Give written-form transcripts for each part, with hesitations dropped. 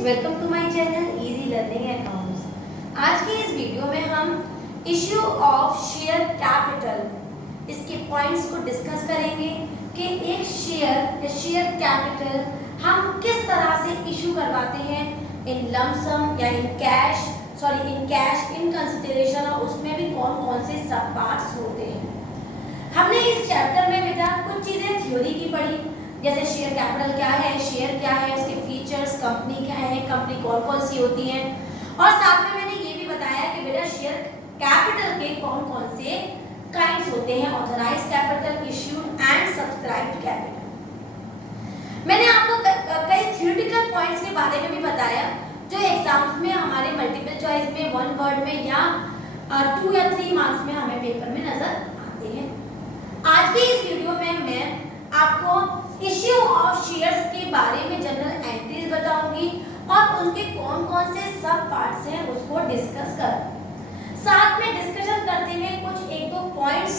Welcome to my channel easy learning accounts. आज की इस वीडियो में हम इश्यू ऑफ शेयर कैपिटल इसके पॉइंट्स को डिस्कस करेंगे कि एक शेयर कैपिटल हम किस तरह से इशू करवाते हैं, इन लमसम या इन कैश, इन कंसिडरेशन, और उसमें भी कौन कौन से सब पार्ट्स होते हैं। हमने इस चैप्टर में बेटा कुछ चीजें थ्योरी की पढ़ी, जैसे शेयर कैपिटल क्या है, शेयर क्या है, उसके फीचर्स, कंपनी क्या है, कंपनी कौन कौन सी होती है, और साथ में मैंने ये भी बताया कि बेटा शेयर कैपिटल के कौन कौन से काइंड्स होते हैं, authorised capital, issued and subscribed capital. मैंने आपको कई थ्योरेटिकल पॉइंट्स के बारे में भी बताया जो एग्जाम्स में हमारे मल्टीपल चॉइस में, वन वर्ड में या 2 या 3 मार्क्स में हमें पेपर में नजर आते हैं। आज की इस वीडियो में मैं आपको इश्यू ऑफ शेयर्स के बारे में जनरल एंट्रीज बताऊंगी और उनके कौन कौन से सब पार्ट्स हैं उसको डिस्कस करूंगी। साथ में डिस्कशन करते हुए कुछ एक दो पॉइंट्स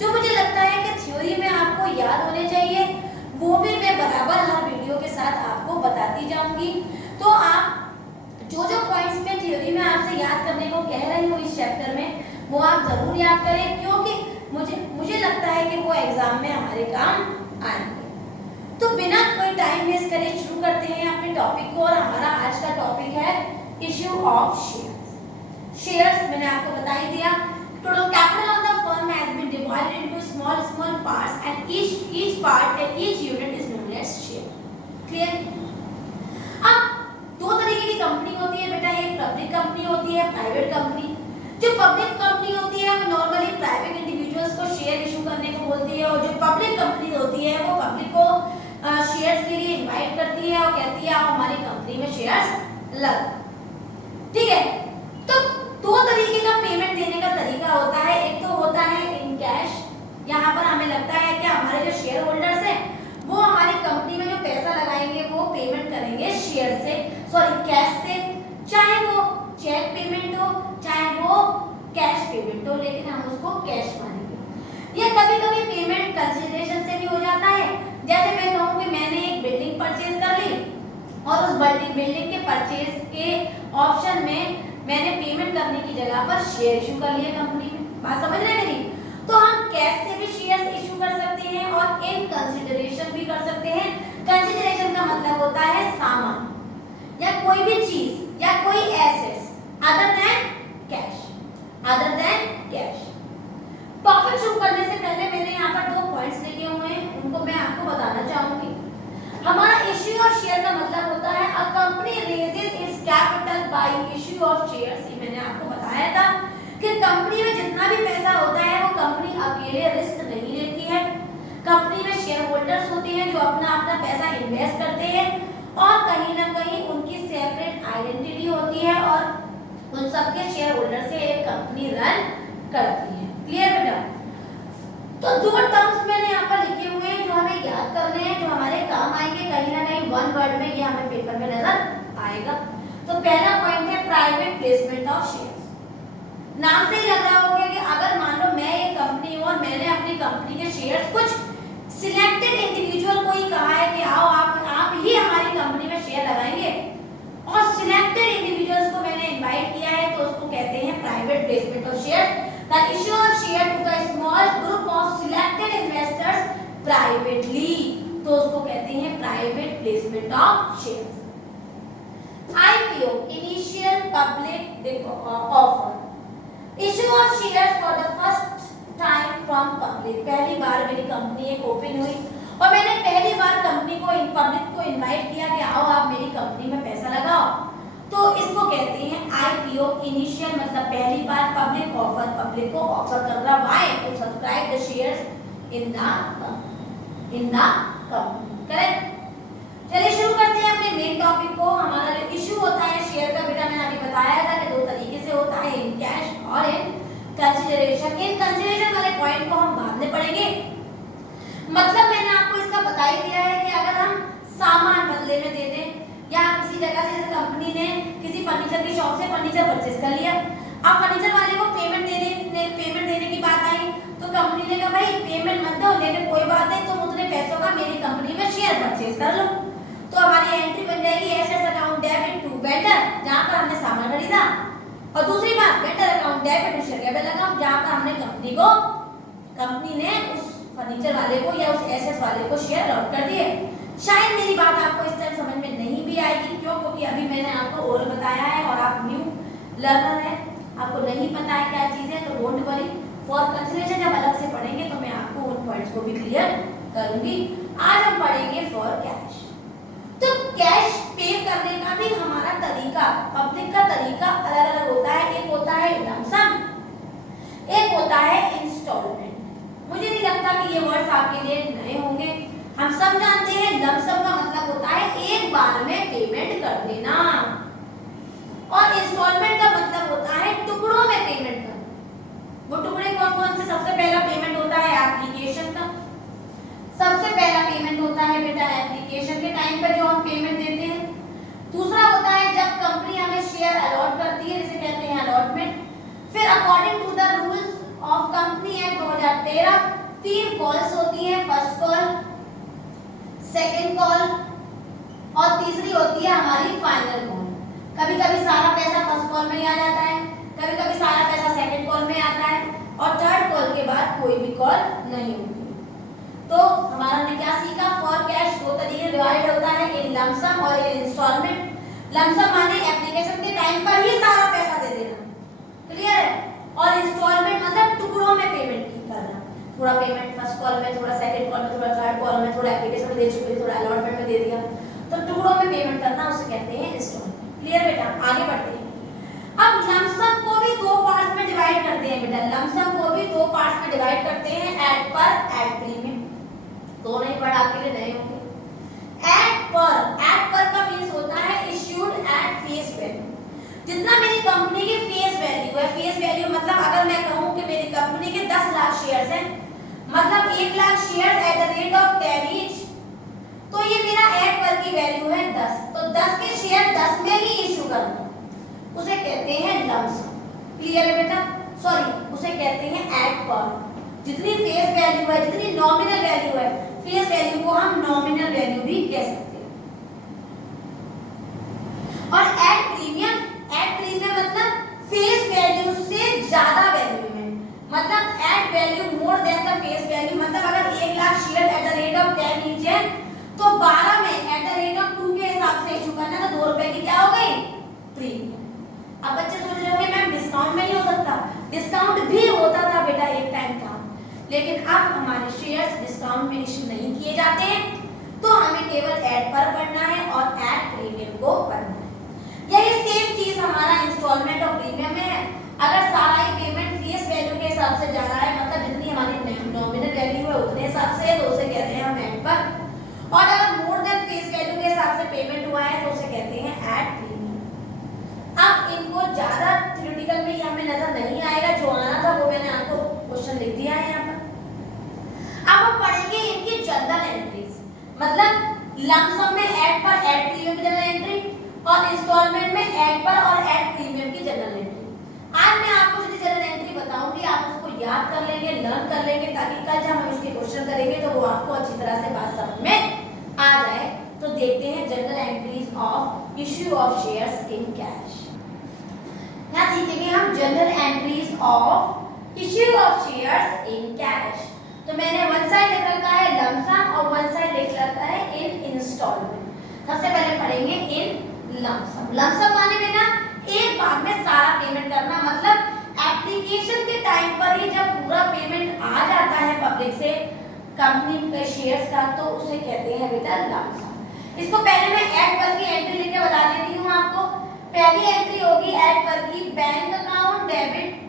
जो मुझे लगता है कि थ्योरी में आपको याद होने चाहिए, वो भी मैं बराबर हर वीडियो के साथ आपको बताती जाऊंगी। तो आप जो जो पॉइंट्स में थ्योरी में आपसे याद करने को कह रही हूँ इस चैप्टर में, वो आप जरूर याद करें, क्योंकि मुझे लगता है कि वो एग्जाम में हमारे काम आएंगे। तो बिना कोई टाइम वेस्ट करे शुरू करते हैं अपने टॉपिक को, और हमारा आज का टॉपिक है इश्यू ऑफ शेयर्स। शेयर्स मैंने आपको बता ही दिया, total capital of the firm has been divided into small parts and each part and each unit is known as share. Clear? अब दो तरीके की कंपनी होती है बेटा, एक पब्लिक कंपनी होती है, प्राइवेट कंपनी। जो पब्लिक कंपनी होती है वो नॉर्मली प्राइवेट इंडिविजुअल्स को शेयर इशू करने को बोलती है, और जो पब्लिक कंपनी होती है वो पब्लिक को शेयर्स के लिए इनवाइट करती है और कहती है आप हमारी कंपनी में शेयर्स लो। ठीक है? तो दो तरीके का पेमेंट देने का तरीका होता है। एक तो होता है इन कैश, यहाँ पर हमें लगता है कि हमारे जो शेयर होल्डर्स हैं वो हमारी कंपनी में जो पैसा लगाएंगे वो पेमेंट करेंगे शेयर से, कैश से, चाहे वो चेक पेमेंट हो चाहे वो कैश पेमेंट हो, लेकिन हम उसको कैश मानेंगे। या कभी कभी पेमेंट कंसिडरेशन से भी हो जाता है, जैसे मैं कहूँ कि मैंने एक बिल्डिंग परचेज कर ली और उस बिल्डिंग के परचेज के ऑप्शन में मैंने पेमेंट करने की जगह पर शेयर इशू कर लिए कंपनी में। बात समझ रहे हैं मेरी? तो हम कैश से भी शेयर इशू कर सकते हैं और इन कंसिडरेशन भी कर सकते हैं। कंसिडरेशन का मतलब होता है सामान या कोई भी चीज या कोई assets other than cash. Topic शुरू करने से पहले मैंने यहाँ पर 2 पॉइंट्स लिखे हुए हैं, उनको मैं आपको बताना चाहूंगी। हमारा इश्यू ऑफ शेयर का मतलब होता है a company raises it's capital by issue of shares. ये मैंने आपको बताया था कि कंपनी में जितना भी पैसा होता है वो कंपनी अकेले रिस्क नहीं लेती है। कंपनी में शेयर होल्डर्स होते हैं जो अपना पैसा इन्वेस्ट करते हैं, और कहीं ना कहीं उनकी सेपरेट आइडेंटिटी होती है और उन सबके शेयर होल्डर से एक कंपनी रन करती है। क्लियर बेटा? तो 2 टर्म्स मैंने यहाँ पर लिखे हुए हैं जो हमें याद करने हैं, जो हमारे काम आएंगे कहीं ना कहीं वन वर्ड में, ये हमें पेपर में नजर आएगा। तो पहला पॉइंट है प्राइवेट प्लेसमेंट ऑफ शेयर्स। नाम से ही लग रहा होगा कि अगर मान लो मैं एक कंपनी हूँ और मैंने अपनी कंपनी के शेयर्स कुछ सिलेक्टेड इंडिविजुअल को ही कहा है कि आओ आप ही हमारी कंपनी में शेयर लगाएंगे, और सिलेक्टेड इंडिविजुअल्स को मैंने इनवाइट किया है, तो उसको कहते हैं private placement of share. The issue of share to the small group of selected investors privately, तो उसको कहते हैं private placement of shares. IPO initial public offer, issue of shares for the first time from public. पहली बार मेरी company एक open हुई और मैंने पहली बार कंपनी को पब्लिक को इनवाइट किया कि आओ आप मेरी कंपनी में पैसा लगाओ, तो इसको कहते हैं IPO इनिशियल, मतलब पहली बार पब्लिक ऑफर, पब्लिक को ऑफर कर रहा, why to subscribe the shares in the company. Correct? चलिए शुरू करते हैं अपने मेन टॉपिक को। हमारा जो इशू होता है शेयर का बेटा मैंने अभी बताया था कि 2 तरीके से होता है, इन कैश और इन कंसिडरेशन। इन कंसिडरेशन वाले पॉइंट को हम बाद में पढ़ेंगे। मतलब मैंने आपको इसका बता ही दिया है कि अगर हम सामान बदले में दे दें, या किसी जगह से कंपनी ने किसी फर्नीचर की शॉप से फर्नीचर परचेज कर लिया, अब फर्नीचर वाले को पेमेंट देने की बात आई, तो कंपनी ने कहा भाई पेमेंट मत दो, लेकिन कोई बात नहीं तुम उतने पैसों का मेरी कंपनी में शेयर परचेज कर लो। तो हमारी एंट्री बन जाएगी assets account debit to vendor जहां पर हमने सामान खरीदा, और दूसरी बात vendor account debit to share capital account जहां पर हमने कंपनी ने उस फर्नीचर वाले को या उस एसेट वाले को शेयर अलॉट कर दिए। शायद मेरी बात आपको इस टाइम समझ में नहीं भी आएगी, क्यों? क्योंकि अभी मैंने आपको ओरल बताया है और आप न्यू लर्नर है, आपको नहीं पता है क्या चीजें, तो डोंट वरी, फॉर कंसिडरेशन जब अलग से पढ़ेंगे तो मैं आपको उन पॉइंट्स को भी क्लियर करूंगी। आज हम पढ़ेंगे फॉर कैश। तो कैश पे करने का भी हमारा तरीका, पब्लिक का तरीका अलग अलग होता है। एक होता है लमसम, एक होता है इंस्टॉलमेंट। मुझे नहीं लगता कि ये वर्ड्स आपके लिए नए होंगे। हम सब जानते हैं लमसम का मतलब होता है एक बार में पेमेंट कर देना, और इंस्टॉलमेंट का मतलब होता है टुकड़ों में पेमेंट करना। वो टुकड़े कौन कौन से? सबसे पहला पेमेंट होता है एप्लीकेशन का, सबसे पहला पेमेंट होता है बेटा एप्लीकेशन के टाइम पर जो हम पेमेंट देते हैं। दूसरा होता है जब कंपनी हमें शेयर अलॉट करती है, जिसे कहते हैं अलॉटमेंट। फिर according to the rules of company act 2013 तीन कॉल्स होती है, फर्स्ट कॉल, सेकंड कॉल और तीसरी होती है हमारी फाइनल कॉल। कभी कभी सारा पैसा फर्स्ट कॉल में ही आ जाता है, कभी कभी सारा पैसा सेकंड कॉल में आता है, और थर्ड कॉल के बाद कोई भी कॉल नहीं होती। तो हमारा ने क्या सीखा? फॉर कैश दो तरीके डिवाइड होता है, इन लमसम और इन इंस्टॉलमेंट। लमसम माने एप्लीकेशन के टाइम पर ही सारा पैसा दे देना, क्लियर है? और इंस्टॉलमेंट मतलब टुकड़ों में पेमेंट करना, थोड़ा पेमेंट फर्स्ट कॉल में, थोड़ा सेकंड कॉल में, थोड़ा थर्ड कॉल में, थोड़ा एप्लीकेशन में दे चुके, थोड़ा अलॉटमेंट में दे दिया, तो टुकड़ों में पेमेंट करना उसे कहते हैं इंस्टॉलमेंट। क्लियर बेटा? आगे बढ़ते हैं। अब लमसम को भी दो पार्ट्स में डिवाइड करते हैं बेटा, लमसम को भी दो पार्ट्स में डिवाइड करते हैं, एट पर, एट प्रीमियम। दो नहीं पढ़ आपके लिए नए होंगे। एट पर का मींस होता है इश्यूड एट फेस वैल्यू। जितना मेरी कंपनी की फेस वैल्यू है, फेस वैल्यू मतलब अगर मैं कहूं कि मेरी कंपनी के 10 लाख शेयर्स हैं, मतलब 1 lakh shares at the rate of 10 each, तो ये मेरा एट पर की वैल्यू है 10, तो 10 के शेयर 10 में ही इशू करना, उसे कहते हैं लमसम। क्लियर है बेटा? सॉरी, उसे कहते हैं एट पर। जितनी फेस वैल्यू है, जितनी नॉमिनल वैल्यू है, फेस वैल्यू को हम नॉमिनल वैल्यू भी कह सकते हैं। और एट प्रीमियम मतलब फेस वैल्यू से ज्यादा वैल्यू में, मतलब at value more than the face value. मतलब अगर 1 lakh share at the rate of 10 each है, तो 12 में एट द रेट ऑफ 2 के हिसाब से इशू करना, तो 2 रुपए की क्या हो गई? प्रीमियम। अब बच्चे सोच रहे होंगे मैम डिस्काउंट में नहीं हो सकता। डिस्काउंट भी होता था बेटा, एक टाइम था, लेकिन अब हमारे शेयर्स डिस्काउंट में इशू नहीं किए जाते हैं, तो हमें केवल एट पर पढ़ना है और एट प्रीमियम को पढ़ना है। यही सेम चीज हमारा इंस्टॉलमेंट और प्रीमियम में है। अगर सारा ही पेमेंट फेस वैल्यू के हिसाब से जा रहा है, मतलब जितनी हमारी नॉमिनल वैल्यू है उतने हिसाब से, तो उसे कहते हैं हम एट पर। और अगर मोर देन फेस वैल्यू के हिसाब से पेमेंट हुआ है, तो उसे कहते हैं एट प्रीमियम। अब इनको ज्यादा थ्योरेटिकल में हमें नजर नहीं आएगा, जो आना था वो मैंने आपको क्वेश्चन लिख दिया है यहाँ पर। अब हम पढ़ेंगे इनकी जनरल एंट्रीज, मतलब लमसम में एट पर, एट प्रीमियम की जनरल एंट्री, और इंस्टॉलमेंट में एट पर और एट प्रीमियम की जनरल एंट्री। आज मैं आपको जो जनरल एंट्री बताऊंगी, आप उसको याद कर लेंगे, लर्न कर लेंगे, ताकि कल जब हम इसके क्वेश्चन करेंगे तो वो आपको अच्छी तरह से बात समझ में आ जाए। तो देखते हैं general entries of issue of shares in cash. यहाँ सीखेंगे हम general entries of issue of shares in cash. तो मैंने वन साइड लिख रखा है लमसम और वन साइड लिख रखा है इन इंस्टॉलमेंट। सबसे पहले पढ़ेंगे इन लमसम। लमसम माने बेटा एक बार में सारा पेमेंट करना, मतलब एप्लीकेशन के टाइम पर ही जब पूरा पेमेंट आ जाता है पब्लिक से कंपनी के शेयर्स का, तो उसे कहते हैं बेटा लमसम। इसको पहले मैं एट पर की एंट्री लिख के बता देती हूँ आपको। पहली एंट्री होगी एट पर की, bank account debit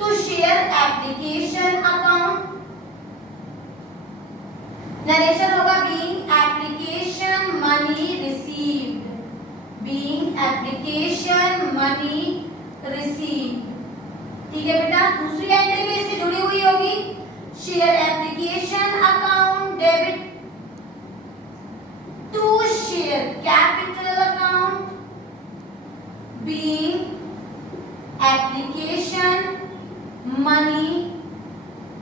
to share application account. Narration होगा being application money received, being application money received. ठीक है बेटा? दूसरी एंट्री भी इससे जुड़ी हुई होगी, share application account debit to share capital account, being application money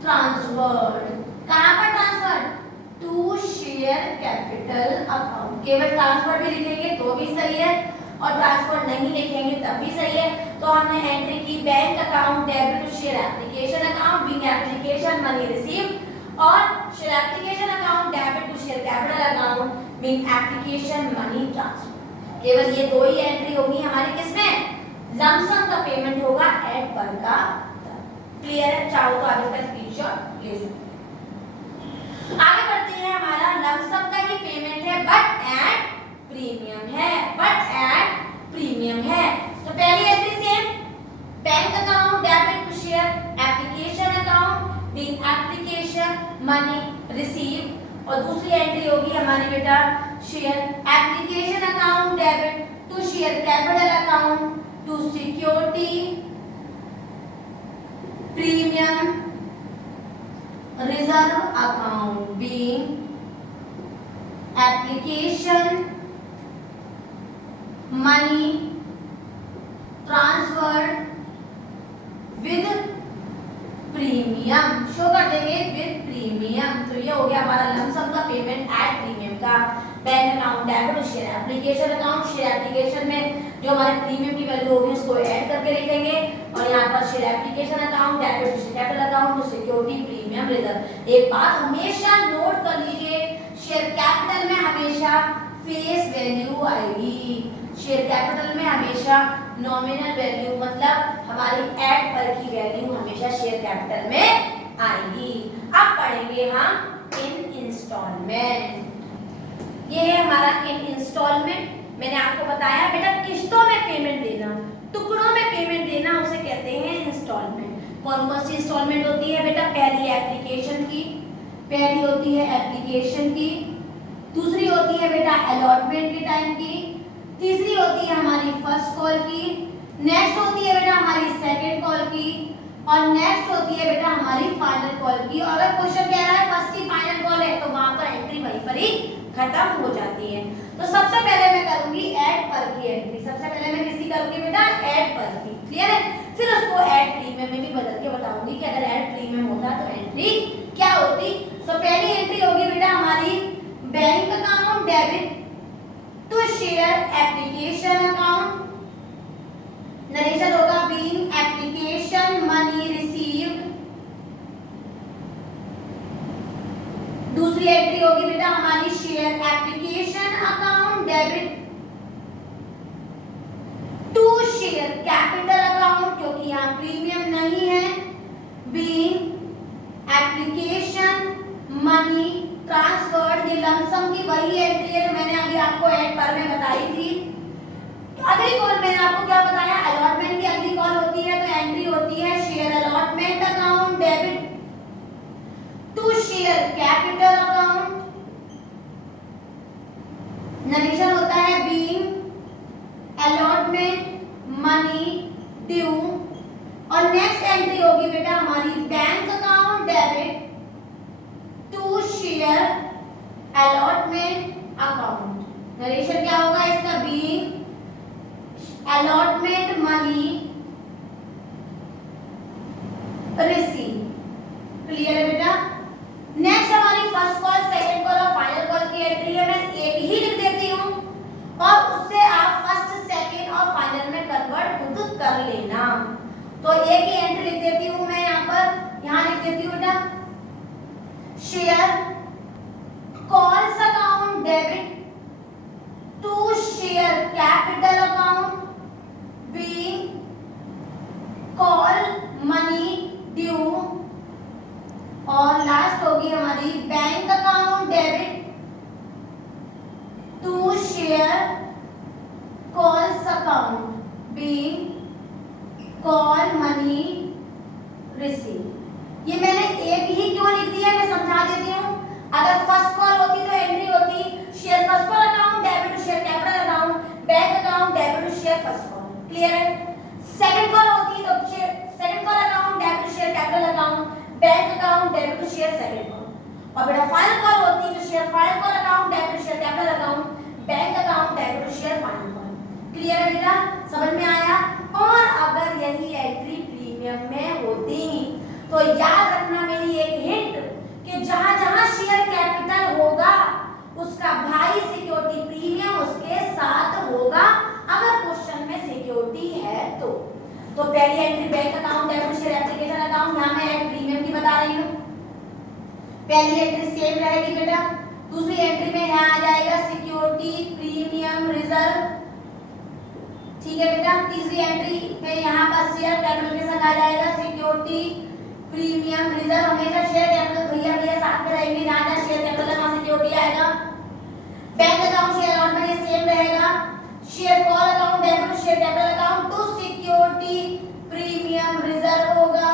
transferred. कहां पर transferred? To share capital account. केवल ट्रांसफर भी लिखेंगे तो भी सही है, और ट्रांसफर नहीं लिखेंगे तब भी सही है। तो हमने एंट्री की bank account debit to share application account being application money received और share application account debit to share capital account being application money transfer. केवल ये दो ही एंट्री होगी हमारी किसमें, लमसम का पेमेंट होगा एट पर का। क्लियर है? चाहो तो आगे का स्क्रीनशॉट ले सकते हैं। आगे बढ़ते हैं, हमारा लमसम का ही पेमेंट है बट एट प्रीमियम है, बट एट प्रीमियम है। तो पहली entry same, bank account debit to share application account being application money received और दूसरी एंट्री होगी हमारी बेटा share application account debit to share capital account to security premium reserve account being application money transferred with premium, show कर देंगे with premium. तो ये हो गया हमारा लमसम का पेमेंट एट प्रीमियम का। Bank account debit share application account, share application में जो हमारे प्रीमियम की वैल्यू होगी उसको ऐड करके लिखेंगे और यहाँ पर share application account debit share capital account to security premium reserve. एक बात हमेशा नोट कर लीजिए, शेयर कैपिटल में हमेशा फेस वैल्यू आएगी, शेयर कैपिटल में हमेशा नॉमिनल वैल्यू मतलब हमारी एड पर की वैल्यू हमेशा शेयर कैपिटल में आएगी। अब पढ़ेंगे हम इन इंस्टॉलमेंट। ये है हमारा इन इंस्टॉलमेंट। मैंने आपको बताया बेटा किस्तों में पेमेंट देना, टुकड़ों में पेमेंट देना उसे कहते हैं इंस्टॉलमेंट। कौन कौन सी इंस्टॉलमेंट होती है बेटा, पहली एप्लीकेशन की, पहली होती है एप्लीकेशन की, दूसरी होती है बेटा अलॉटमेंट के टाइम की, तीसरी होती है हमारी फर्स्ट कॉल की, नेक्स्ट होती है बेटा हमारी सेकंड कॉल की और नेक्स्ट होती है बेटा हमारी फाइनल कॉल की। और अगर क्वेश्चन कह रहा है फर्स्ट ही फाइनल कॉल है तो वहां पर एंट्री वहीं पर ही खत्म हो जाती है। तो सबसे पहले मैं करूंगी ऐड पर की एंट्री, सबसे पहले मैं किसकी करूंगी बेटा, ऐड पर की। क्लियर है? फिर उसको ऐड प्रीमियम में भी बदल के बताऊंगी कि अगर ऐड प्रीमियम होता तो एंट्री क्या होती। तो पहली एंट्री होगी बेटा हमारी bank account debit to share application account, narration होगा बीइंग एप्लीकेशन मनी रिसीव्ड। दूसरी एंट्री होगी बेटा हमारी share application account debit to share capital account, क्योंकि यहाँ प्रीमियम नहीं है, बीइंग एप्लीकेशन मनी ट्रांसफर्ड। ये लमसम की वही एंट्री है जो मैंने अभी आपको ऐड पर में बताई थी। अगली कॉल मैंने आपको क्या बताया, अलॉटमेंट की अगली कॉल होती है तो एंट्री होती है share allotment account debit to share capital account, narration होता है बीइंग अलॉटमेंट मनी ड्यू और नेक्स्ट एंट्री होगी बेटा हमारी bank account debit to share allotment account, narration क्या होगा इसका, being allotment money receive. Clear है बेटा? नेक्स्ट हमारी फर्स्ट कॉल, सेकंड कॉल और फाइनल कॉल की एंट्री है, मैं एक ही लिख देती हूँ और उससे आप फर्स्ट सेकंड और फाइनल में कन्वर्ट खुद कर लेना। तो एक ही एंट्री लिख देती हूँ मैं यहाँ लिख देती हूँ बेटा share calls account debit to share capital account being call money due और लास्ट होगी हमारी bank account debit to share calls account being call money receive. ये मैंने एक ही क्यों लिख दिया मैं समझा देती हूँ। अगर फर्स्ट कॉल होती तो एंट्री होती share first call account debit to share capital account, bank account debit to share first call. Clear है? सेकंड कॉल होती तो second call account debit to share capital account, bank account debit to share second call. और बेटा final call होती तो share final call account debit to share capital account, bank account debit to share final call. Clear है बेटा? समझ में आया? और अगर यही एंट्री प्रीमियम में होती तो याद रखना मेरी एक हिंट कि जहां जहां शेयर कैपिटल होगा उसका भाई सिक्योरिटी प्रीमियम उसके साथ होगा। अगर पहली एंट्री सेम रहेगी बेटा, दूसरी एंट्री में यहाँ आ जाएगा सिक्योरिटी प्रीमियम रिजर्व, ठीक है बेटा। तीसरी एंट्री में यहाँ पर शेयर कैपिटल के साथ आ जाएगा सिक्योरिटी प्रीमियम रिजर्व, हमेशा शेयर कैपिटल भैया भैया साथ में रहेंगे, जहाँ जहाँ शेयर कैपिटल है वहाँ सिक्योरिटी आएगा। बैंक अकाउंट शेयर अकाउंट में ये सेम रहेगा, share call account debit to share capital account to security premium reserve होगा,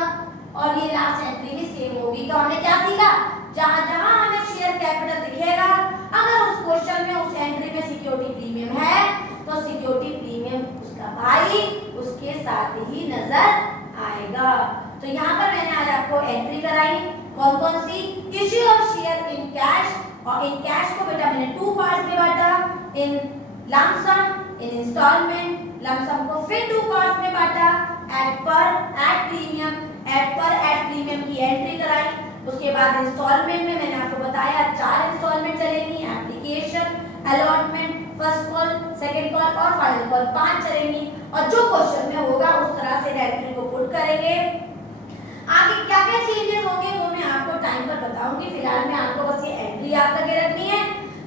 और ये लास्ट एंट्री भी सेम होगी। तो हमने क्या सीखा, जहां जहां हमें शेयर कैपिटल दिखेगा, अगर उस क्वेश्चन में उस एंट्री में सिक्योरिटी प्रीमियम है तो सिक्योरिटी प्रीमियम उसका भाई उसके साथ ही नजर आएगा। तो यहाँ पर मैंने आज आपको एंट्री कराई, कौन कौन सी, issue of share in cash, और इन कैश को बेटा मैंने 2 पार्ट में बांटा, इन लंप सम, इन इंस्टॉलमेंट, लंप सम को फिर 2 पार्ट में बांटा, एट प्रीमियम की एंट्री कराई। उसके बाद इंस्टॉलमेंट में मैंने आपको बताया 4 इंस्टॉलमेंट चलेंगी, application, allotment, first call, second call और फाइनल कॉल 5 चलेंगी, और जो क्वेश्चन में होगा उस तरह से एंट्री को पुट करेंगे। आगे क्या क्या चेंजेस होंगे वो मैं आपको टाइम पर बताऊंगी, फिलहाल में आपको बस ये एंट्री याद करके रखनी है,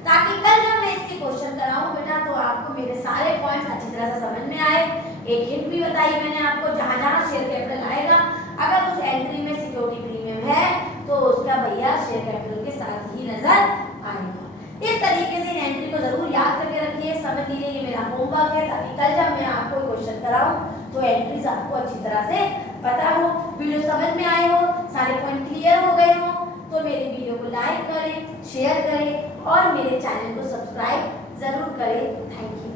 ताकि कल जब मैं इसके क्वेश्चन कराऊं बेटा तो आपको मेरे सारे पॉइंट्स अच्छी तरह से समझ में आए। एक हिंट भी बताई मैंने आपको, जहां जहां शेयर कैपिटल आएगा अगर उस एंट्री में सिक्योरिटी प्रीमियम है तो उसका भैया शेयर कैपिटल के साथ ही नजर आएगा। इस तरीके से इन एंट्री को जरूर याद करके रखिए, समझ लीजिए, ये मेरा होमवर्क है, ताकि कल जब मैं आपको क्वेश्चन कराऊं तो एंट्रीज आपको अच्छी तरह से पता हो, वीडियो समझ में आए हो, सारे पॉइंट क्लियर हो गए हो, तो मेरे वीडियो को लाइक करें, शेयर करें और मेरे चैनल को सब्सक्राइब जरूर करें। Thank you.